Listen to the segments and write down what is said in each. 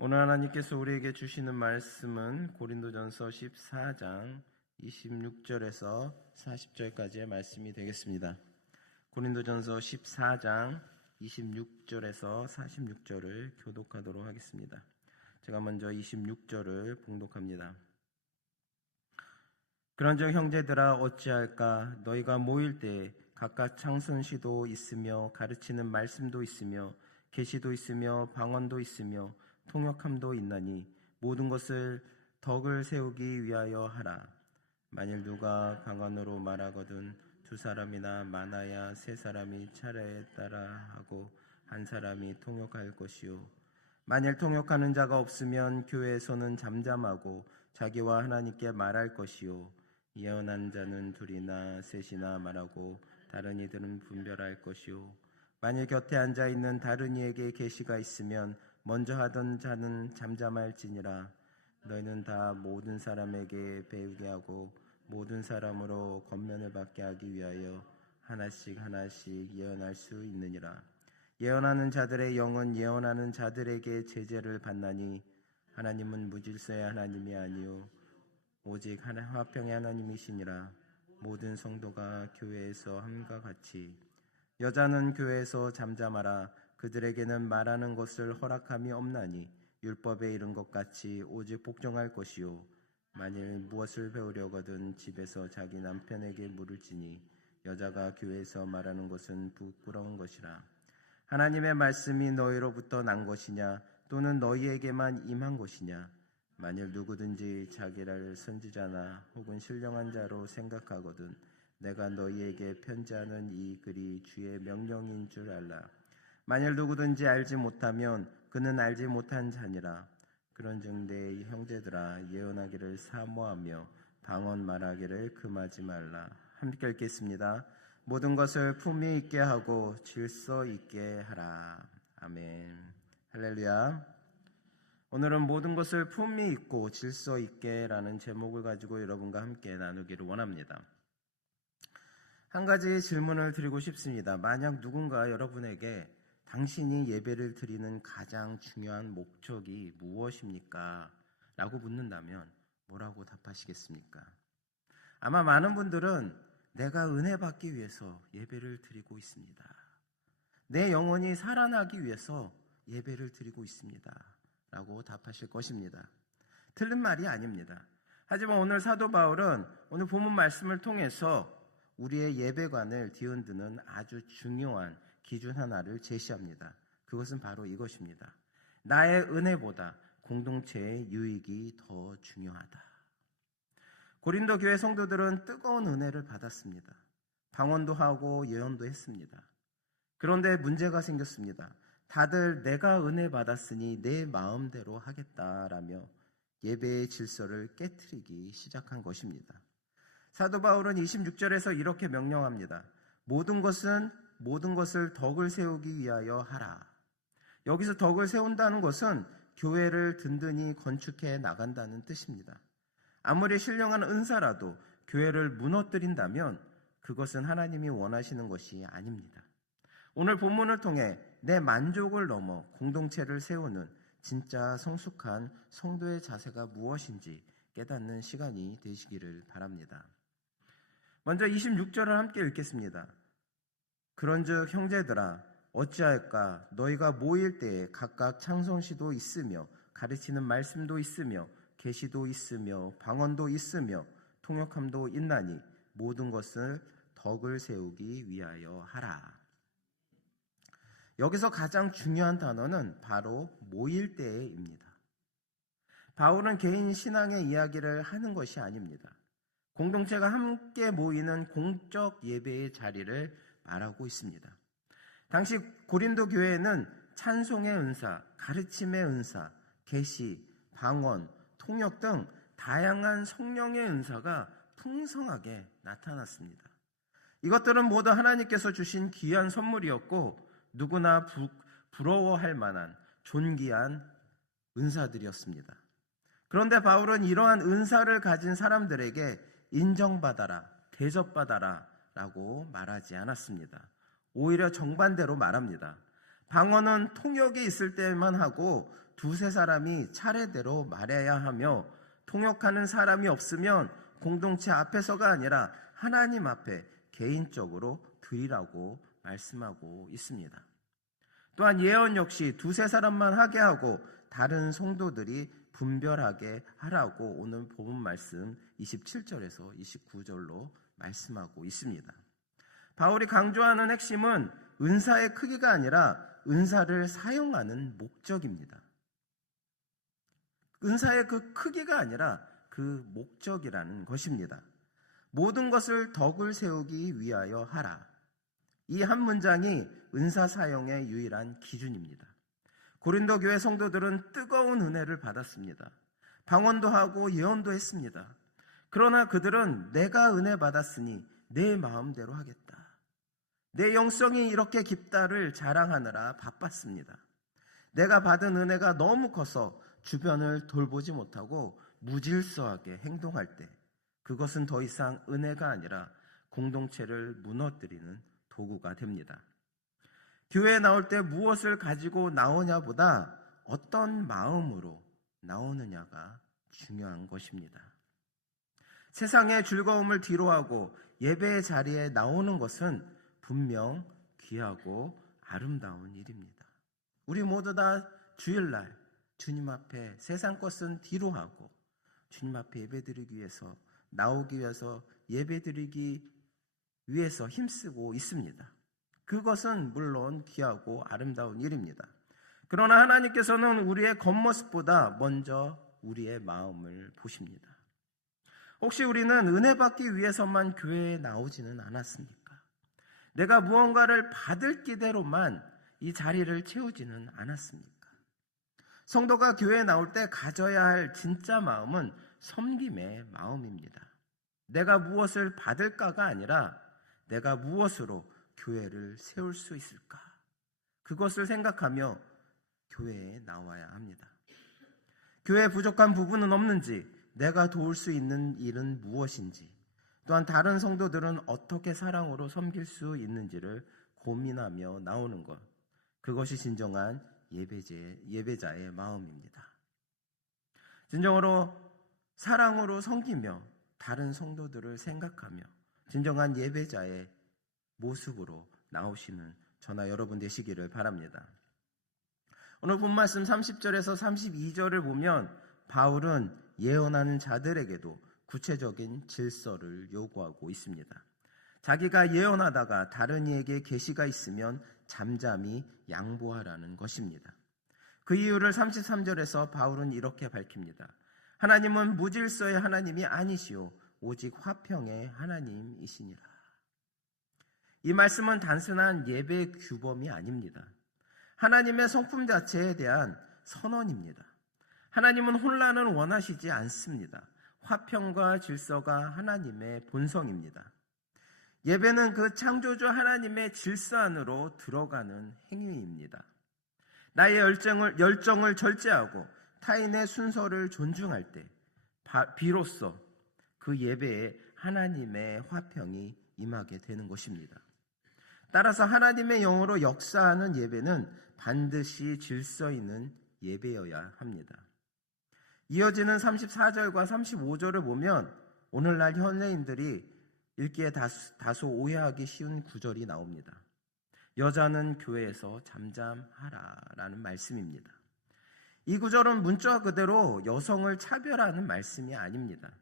오늘 하나님께서 우리에게 주시는 말씀은 고린도전서 14장 26절에서 40절까지의 말씀이 되겠습니다. 고린도전서 14장 26절에서 46절을 교독하도록 하겠습니다. 제가 먼저 26절을 봉독합니다. 그런즉 형제들아 어찌할까? 너희가 모일 때 각각 창선시도 있으며 가르치는 말씀도 있으며 계시도 있으며 방언도 있으며 통역함도 있나니 모든 것을 덕을 세우기 위하여 하라. 만일 누가 방언으로 말하거든 두 사람이나 많아야 세 사람이 차례에 따라 하고 한 사람이 통역할 것이요. 만일 통역하는 자가 없으면 교회에서는 잠잠하고 자기와 하나님께 말할 것이요. 예언한 자는 둘이나 셋이나 말하고 다른 이들은 분별할 것이요. 만일 곁에 앉아 있는 다른 이에게 계시가 있으면 먼저 하던 자는 잠잠할지니라. 너희는 다 모든 사람에게 배우게 하고 모든 사람으로 권면을 받게 하기 위하여 하나씩 하나씩 예언할 수 있느니라. 예언하는 자들의 영은 예언하는 자들에게 제재를 받나니 하나님은 무질서의 하나님이 아니요 오직 화평의 하나님이시니라. 모든 성도가 교회에서 함과 같이 여자는 교회에서 잠잠하라. 그들에게는 말하는 것을 허락함이 없나니 율법에 이른 것 같이 오직 복종할 것이요. 만일 무엇을 배우려거든 집에서 자기 남편에게 물을지니 여자가 교회에서 말하는 것은 부끄러운 것이라. 하나님의 말씀이 너희로부터 난 것이냐 또는 너희에게만 임한 것이냐. 만일 누구든지 자기를 선지자나 혹은 신령한 자로 생각하거든 내가 너희에게 편지하는 이 글이 주의 명령인 줄 알라. 만일 누구든지 알지 못하면 그는 알지 못한 자니라. 그런즉 내 형제들아 예언하기를 사모하며 방언 말하기를 금하지 말라. 함께 읽겠습니다. 모든 것을 품위 있게 하고 질서 있게 하라. 아멘. 할렐루야. 오늘은 모든 것을 품위 있고 질서 있게라는 제목을 가지고 여러분과 함께 나누기를 원합니다. 한 가지 질문을 드리고 싶습니다. 만약 누군가 여러분에게 당신이 예배를 드리는 가장 중요한 목적이 무엇입니까? 라고 묻는다면 뭐라고 답하시겠습니까? 아마 많은 분들은 내가 은혜 받기 위해서 예배를 드리고 있습니다. 내 영혼이 살아나기 위해서 예배를 드리고 있습니다. 라고 답하실 것입니다. 틀린 말이 아닙니다. 하지만 오늘 사도 바울은 오늘 본문 말씀을 통해서 우리의 예배관을 뒤흔드는 아주 중요한 기준 하나를 제시합니다. 그것은 바로 이것입니다. 나의 은혜보다 공동체의 유익이 더 중요하다. 고린도 교회 성도들은 뜨거운 은혜를 받았습니다. 방언도 하고 예언도 했습니다. 그런데 문제가 생겼습니다. 다들 내가 은혜 받았으니 내 마음대로 하겠다라며 예배의 질서를 깨트리기 시작한 것입니다. 사도 바울은 26절에서 이렇게 명령합니다. 모든 것을 덕을 세우기 위하여 하라. 여기서 덕을 세운다는 것은 교회를 든든히 건축해 나간다는 뜻입니다. 아무리 신령한 은사라도 교회를 무너뜨린다면 그것은 하나님이 원하시는 것이 아닙니다. 오늘 본문을 통해 내 만족을 넘어 공동체를 세우는 진짜 성숙한 성도의 자세가 무엇인지 깨닫는 시간이 되시기를 바랍니다. 먼저 26절을 함께 읽겠습니다. 그런즉 형제들아 어찌할까? 너희가 모일 때에 각각 창성시도 있으며 가르치는 말씀도 있으며 계시도 있으며 방언도 있으며 통역함도 있나니 모든 것을 덕을 세우기 위하여 하라. 여기서 가장 중요한 단어는 바로 모일 때입니다. 바울은 개인 신앙의 이야기를 하는 것이 아닙니다. 공동체가 함께 모이는 공적 예배의 자리를 말하고 있습니다. 당시 고린도 교회에는 찬송의 은사, 가르침의 은사, 계시, 방언, 통역 등 다양한 성령의 은사가 풍성하게 나타났습니다. 이것들은 모두 하나님께서 주신 귀한 선물이었고 누구나 부러워할 만한 존귀한 은사들이었습니다. 그런데 바울은 이러한 은사를 가진 사람들에게 인정받아라, 대접받아라 라고 말하지 않았습니다. 오히려 정반대로 말합니다. 방언은 통역이 있을 때만 하고 두세 사람이 차례대로 말해야 하며 통역하는 사람이 없으면 공동체 앞에서가 아니라 하나님 앞에 개인적으로 드리라고 말씀하고 있습니다. 또한 예언 역시 두세 사람만 하게 하고 다른 성도들이 분별하게 하라고 오늘 본문 말씀 27절에서 29절로 말씀하고 있습니다. 바울이 강조하는 핵심은 은사의 크기가 아니라 은사를 사용하는 목적입니다. 은사의 그 크기가 아니라 그 목적이라는 것입니다. 모든 것을 덕을 세우기 위하여 하라. 이 한 문장이 은사 사용의 유일한 기준입니다. 고린도 교회 성도들은 뜨거운 은혜를 받았습니다. 방언도 하고 예언도 했습니다. 그러나 그들은 내가 은혜 받았으니 내 마음대로 하겠다. 내 영성이 이렇게 깊다를 자랑하느라 바빴습니다. 내가 받은 은혜가 너무 커서 주변을 돌보지 못하고 무질서하게 행동할 때 그것은 더 이상 은혜가 아니라 공동체를 무너뜨리는 도구가 됩니다. 교회에 나올 때 무엇을 가지고 나오냐보다 어떤 마음으로 나오느냐가 중요한 것입니다. 세상의 즐거움을 뒤로하고 예배의 자리에 나오는 것은 분명 귀하고 아름다운 일입니다. 우리 모두 다 주일날 주님 앞에 세상 것은 뒤로하고 주님 앞에 예배드리기 위해서 나오기 위해서 예배드리기 위해서 힘쓰고 있습니다. 그것은 물론 귀하고 아름다운 일입니다. 그러나 하나님께서는 우리의 겉모습보다 먼저 우리의 마음을 보십니다. 혹시 우리는 은혜 받기 위해서만 교회에 나오지는 않았습니까? 내가 무언가를 받을 기대로만 이 자리를 채우지는 않았습니까? 성도가 교회에 나올 때 가져야 할 진짜 마음은 섬김의 마음입니다. 내가 무엇을 받을까가 아니라 내가 무엇으로 교회를 세울 수 있을까? 그것을 생각하며 교회에 나와야 합니다. 교회에 부족한 부분은 없는지, 내가 도울 수 있는 일은 무엇인지, 또한 다른 성도들은 어떻게 사랑으로 섬길 수 있는지를 고민하며 나오는 것, 그것이 진정한 예배자의 마음입니다. 진정으로 사랑으로 섬기며 다른 성도들을 생각하며 진정한 예배자의 모습으로 나오시는 저나 여러분 되시기를 바랍니다. 오늘 본 말씀 30절에서 32절을 보면 바울은 예언하는 자들에게도 구체적인 질서를 요구하고 있습니다. 자기가 예언하다가 다른 이에게 계시가 있으면 잠잠히 양보하라는 것입니다. 그 이유를 33절에서 바울은 이렇게 밝힙니다. 하나님은 무질서의 하나님이 아니시오 오직 화평의 하나님이시니라. 이 말씀은 단순한 예배 규범이 아닙니다. 하나님의 성품 자체에 대한 선언입니다. 하나님은 혼란을 원하시지 않습니다. 화평과 질서가 하나님의 본성입니다. 예배는 그 창조주 하나님의 질서 안으로 들어가는 행위입니다. 나의 열정을 절제하고 타인의 순서를 존중할 때 비로소 그 예배에 하나님의 화평이 임하게 되는 것입니다. 따라서 하나님의 영으로 역사하는 예배는 반드시 질서 있는 예배여야 합니다. 이어지는 34절과 35절을 보면 오늘날 현대인들이 읽기에 다소 오해하기 쉬운 구절이 나옵니다. 여자는 교회에서 잠잠하라라는 말씀입니다. 이 구절은 문자 그대로 여성을 차별하는 말씀이 아닙니다.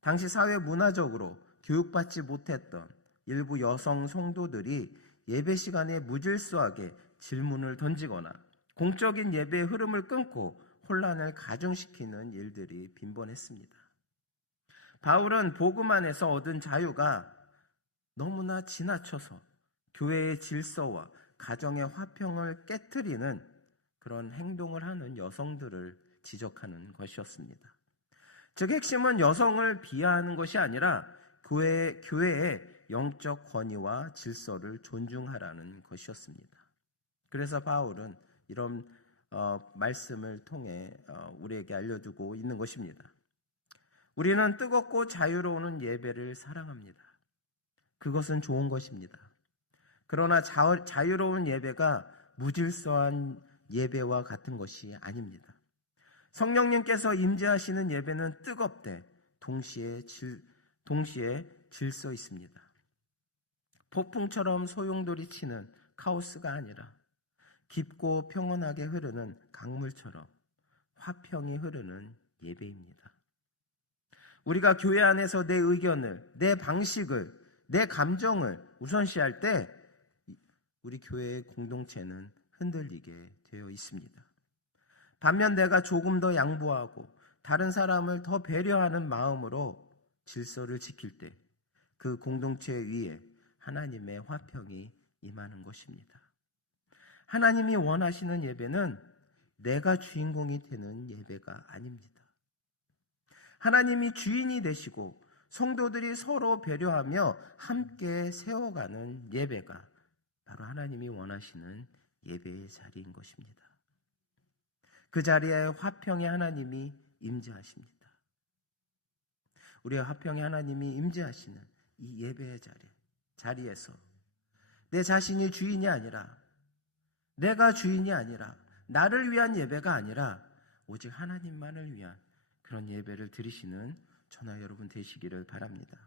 당시 사회 문화적으로 교육받지 못했던 일부 여성 성도들이 예배 시간에 무질서하게 질문을 던지거나 공적인 예배의 흐름을 끊고 혼란을 가중시키는 일들이 빈번했습니다. 바울은 복음 안에서 얻은 자유가 너무나 지나쳐서 교회의 질서와 가정의 화평을 깨트리는 그런 행동을 하는 여성들을 지적하는 것이었습니다. 즉 핵심은 여성을 비하하는 것이 아니라 교회의 영적 권위와 질서를 존중하라는 것이었습니다. 그래서 바울은 이런 말씀을 통해 우리에게 알려주고 있는 것입니다. 우리는 뜨겁고 자유로운 예배를 사랑합니다. 그것은 좋은 것입니다. 그러나 자유로운 예배가 무질서한 예배와 같은 것이 아닙니다. 성령님께서 임재하시는 예배는 뜨겁되 동시에 질서 있습니다. 폭풍처럼 소용돌이 치는 카오스가 아니라 깊고 평온하게 흐르는 강물처럼 화평이 흐르는 예배입니다. 우리가 교회 안에서 내 의견을, 내 방식을, 내 감정을 우선시할 때 우리 교회의 공동체는 흔들리게 되어 있습니다. 반면 내가 조금 더 양보하고 다른 사람을 더 배려하는 마음으로 질서를 지킬 때 그 공동체 위에 하나님의 화평이 임하는 것입니다. 하나님이 원하시는 예배는 내가 주인공이 되는 예배가 아닙니다. 하나님이 주인이 되시고 성도들이 서로 배려하며 함께 세워가는 예배가 바로 하나님이 원하시는 예배의 자리인 것입니다. 그 자리에 화평의 하나님이 임재하십니다. 우리의 화평의 하나님이 임재하시는 이 예배의 자리에서 내 자신이 주인이 아니라, 내가 주인이 아니라, 나를 위한 예배가 아니라 오직 하나님만을 위한 그런 예배를 드리시는 저나 여러분 되시기를 바랍니다.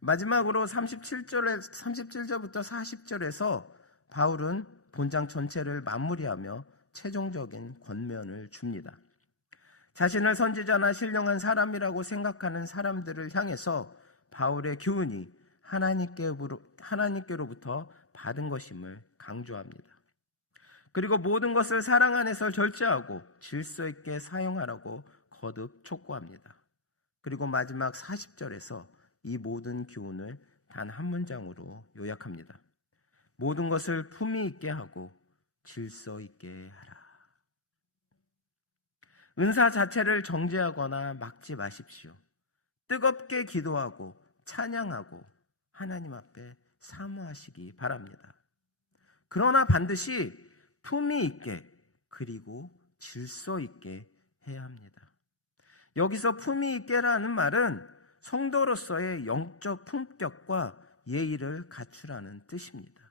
마지막으로 37절부터 40절에서 바울은 본장 전체를 마무리하며 최종적인 권면을 줍니다. 자신을 선지자나 신령한 사람이라고 생각하는 사람들을 향해서 바울의 교훈이 하나님께로부터 받은 것임을 강조합니다. 그리고 모든 것을 사랑 안에서 절제하고 질서 있게 사용하라고 거듭 촉구합니다. 그리고 마지막 40절에서 이 모든 교훈을 단 한 문장으로 요약합니다. 모든 것을 품위 있게 하고 질서 있게 하라. 은사 자체를 정죄하거나 막지 마십시오. 뜨겁게 기도하고 찬양하고 하나님 앞에 사모하시기 바랍니다. 그러나 반드시 품위 있게 그리고 질서 있게 해야 합니다. 여기서 품위 있게라는 말은 성도로서의 영적 품격과 예의를 갖추라는 뜻입니다.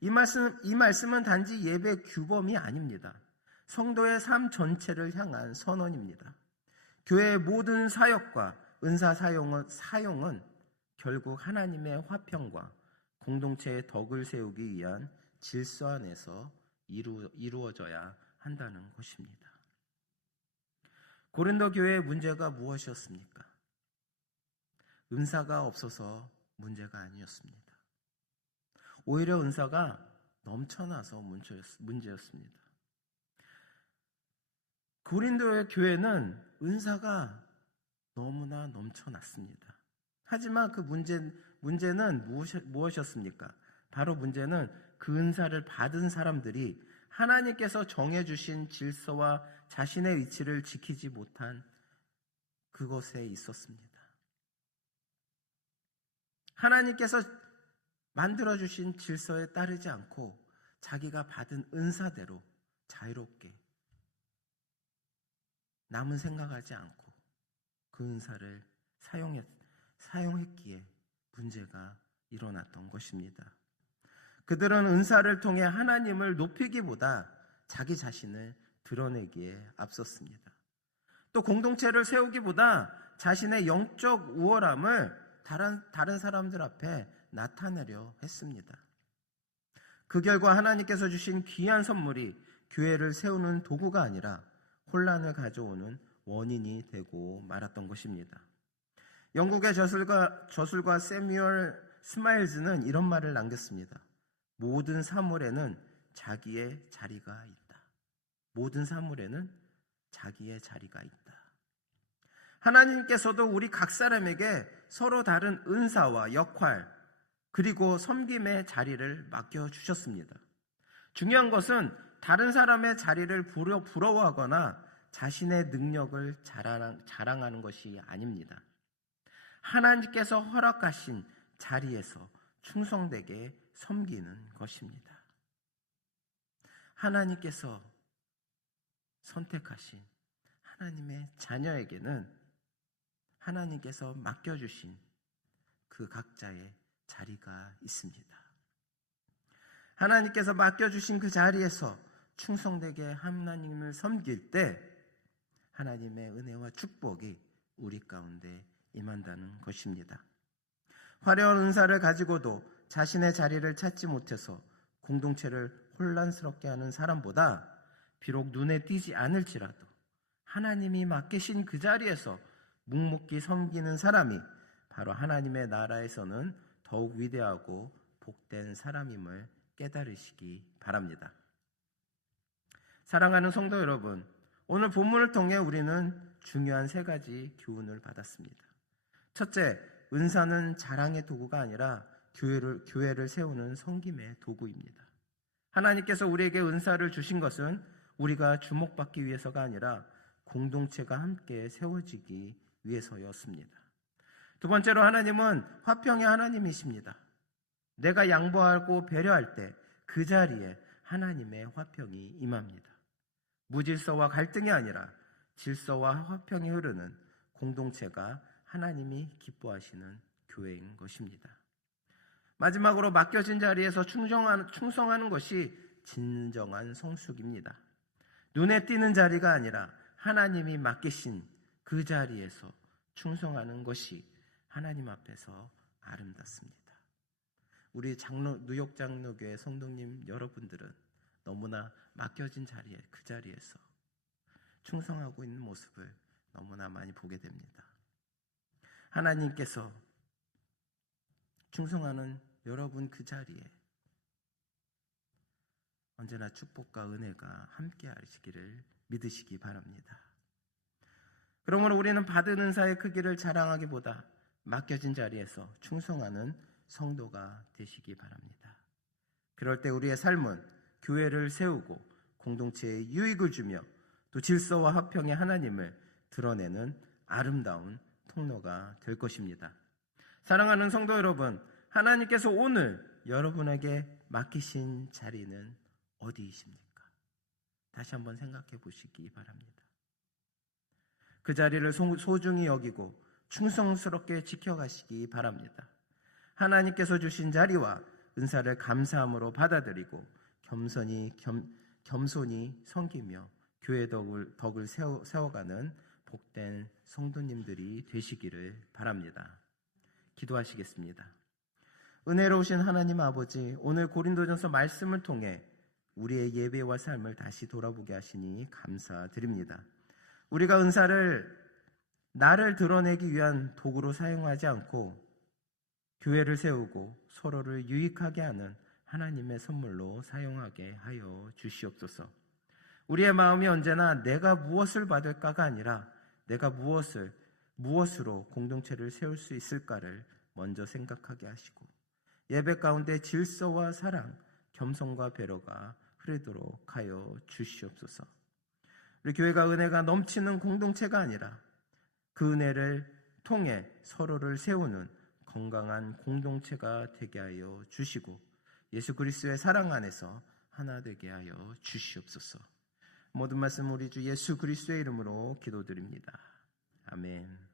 이 말씀은 단지 예배 규범이 아닙니다. 성도의 삶 전체를 향한 선언입니다. 교회의 모든 사역과 은사 사용은 결국 하나님의 화평과 공동체의 덕을 세우기 위한 질서 안에서 이루어져야 한다는 것입니다. 고린도 교회의 문제가 무엇이었습니까? 은사가 없어서 문제가 아니었습니다. 오히려 은사가 넘쳐나서 문제였습니다. 고린도의 교회는 은사가 너무나 넘쳐났습니다. 하지만 그 문제는 무엇이었습니까? 바로 문제는 그 은사를 받은 사람들이 하나님께서 정해주신 질서와 자신의 위치를 지키지 못한 그것에 있었습니다. 하나님께서 만들어주신 질서에 따르지 않고 자기가 받은 은사대로 자유롭게 남은 생각하지 않고 그 은사를 사용했기에 문제가 일어났던 것입니다. 그들은 은사를 통해 하나님을 높이기보다 자기 자신을 드러내기에 앞섰습니다. 또 공동체를 세우기보다 자신의 영적 우월함을 다른 사람들 앞에 나타내려 했습니다. 그 결과 하나님께서 주신 귀한 선물이 교회를 세우는 도구가 아니라 혼란을 가져오는 원인이 되고 말았던 것입니다. 영국의 저술가 세뮤얼 스마일즈는 이런 말을 남겼습니다. 모든 사물에는 자기의 자리가 있다. 모든 사물에는 자기의 자리가 있다. 하나님께서도 우리 각 사람에게 서로 다른 은사와 역할 그리고 섬김의 자리를 맡겨주셨습니다. 중요한 것은 다른 사람의 자리를 부러워하거나 자신의 능력을 자랑하는 것이 아닙니다. 하나님께서 허락하신 자리에서 충성되게 섬기는 것입니다. 하나님께서 선택하신 하나님의 자녀에게는 하나님께서 맡겨주신 그 각자의 자리가 있습니다. 하나님께서 맡겨주신 그 자리에서 충성되게 하나님을 섬길 때 하나님의 은혜와 축복이 우리 가운데 임한다는 것입니다. 화려한 은사를 가지고도 자신의 자리를 찾지 못해서 공동체를 혼란스럽게 하는 사람보다 비록 눈에 띄지 않을지라도 하나님이 맡기신 그 자리에서 묵묵히 섬기는 사람이 바로 하나님의 나라에서는 더욱 위대하고 복된 사람임을 깨달으시기 바랍니다. 사랑하는 성도 여러분, 오늘 본문을 통해 우리는 중요한 세 가지 교훈을 받았습니다. 첫째, 은사는 자랑의 도구가 아니라 교회를 세우는 섬김의 도구입니다. 하나님께서 우리에게 은사를 주신 것은 우리가 주목받기 위해서가 아니라 공동체가 함께 세워지기 위해서였습니다. 두 번째로, 하나님은 화평의 하나님이십니다. 내가 양보하고 배려할 때 그 자리에 하나님의 화평이 임합니다. 무질서와 갈등이 아니라 질서와 화평이 흐르는 공동체가 하나님이 기뻐하시는 교회인 것입니다. 마지막으로, 맡겨진 자리에서 충성하는 것이 진정한 성숙입니다. 눈에 띄는 자리가 아니라 하나님이 맡기신 그 자리에서 충성하는 것이 하나님 앞에서 아름답습니다. 우리 뉴욕 장로교회 성도님 여러분들은 너무나 맡겨진 자리에, 그 자리에서 충성하고 있는 모습을 너무나 많이 보게 됩니다. 하나님께서 충성하는 여러분 그 자리에 언제나 축복과 은혜가 함께 하시기를 믿으시기 바랍니다. 그러므로 우리는 받은 은사의 크기를 자랑하기보다 맡겨진 자리에서 충성하는 성도가 되시기 바랍니다. 그럴 때 우리의 삶은 교회를 세우고 공동체에 유익을 주며 또 질서와 화평의 하나님을 드러내는 아름다운 통로가 될 것입니다. 사랑하는 성도 여러분, 하나님께서 오늘 여러분에게 맡기신 자리는 어디이십니까? 다시 한번 생각해 보시기 바랍니다. 그 자리를 소중히 여기고 충성스럽게 지켜가시기 바랍니다. 하나님께서 주신 자리와 은사를 감사함으로 받아들이고 겸손히 섬기며 교회 덕을 세워가는 복된 성도님들이 되시기를 바랍니다. 기도하시겠습니다. 은혜로우신 하나님 아버지, 오늘 고린도전서 말씀을 통해 우리의 예배와 삶을 다시 돌아보게 하시니 감사드립니다. 우리가 은사를 나를 드러내기 위한 도구로 사용하지 않고 교회를 세우고 서로를 유익하게 하는 하나님의 선물로 사용하게 하여 주시옵소서. 우리의 마음이 언제나 내가 무엇을 받을까가 아니라 내가 무엇으로 공동체를 세울 수 있을까를 먼저 생각하게 하시고 예배 가운데 질서와 사랑, 겸손과 배려가 흐르도록 하여 주시옵소서. 우리 교회가 은혜가 넘치는 공동체가 아니라 그 은혜를 통해 서로를 세우는 건강한 공동체가 되게 하여 주시고 예수 그리스도의 사랑 안에서 하나 되게 하여 주시옵소서. 모든 말씀 우리 주 예수 그리스도의 이름으로 기도드립니다. 아멘.